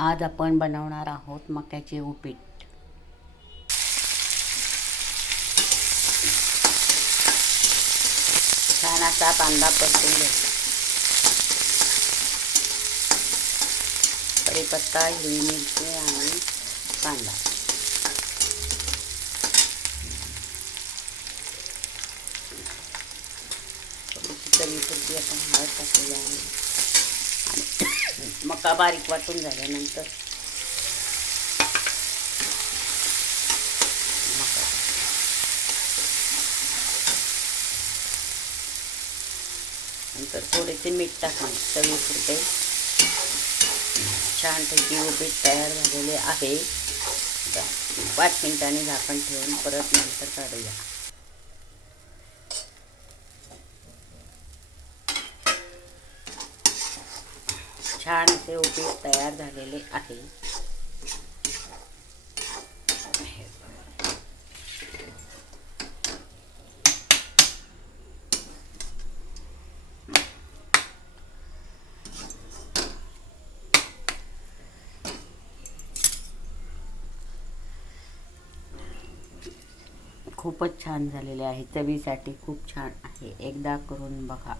आज आपण बनवणार आहोत मक्याचे उपीट। छान असा कांदा परतून घ्यायचा, कढीपत्ता, हिरवी मिरची आणि कांदा। थोडीशी कढीपत्ती आपण हळद टाकलेली आहे आणि मका बारीक वाटून झाल्यानंतर थोडेसे मीठ टाकून चवीपुरते छानपैकी उपीट तयार झालेले आहे। 5 मिनिटांनी झाकण ठेवून परत नंतर काढूया। छान असे उपीट तयार झालेले आहे। खूपच छान झालेले आहे, चवीसाठी खूप छान आहे, एकदा करून बघा।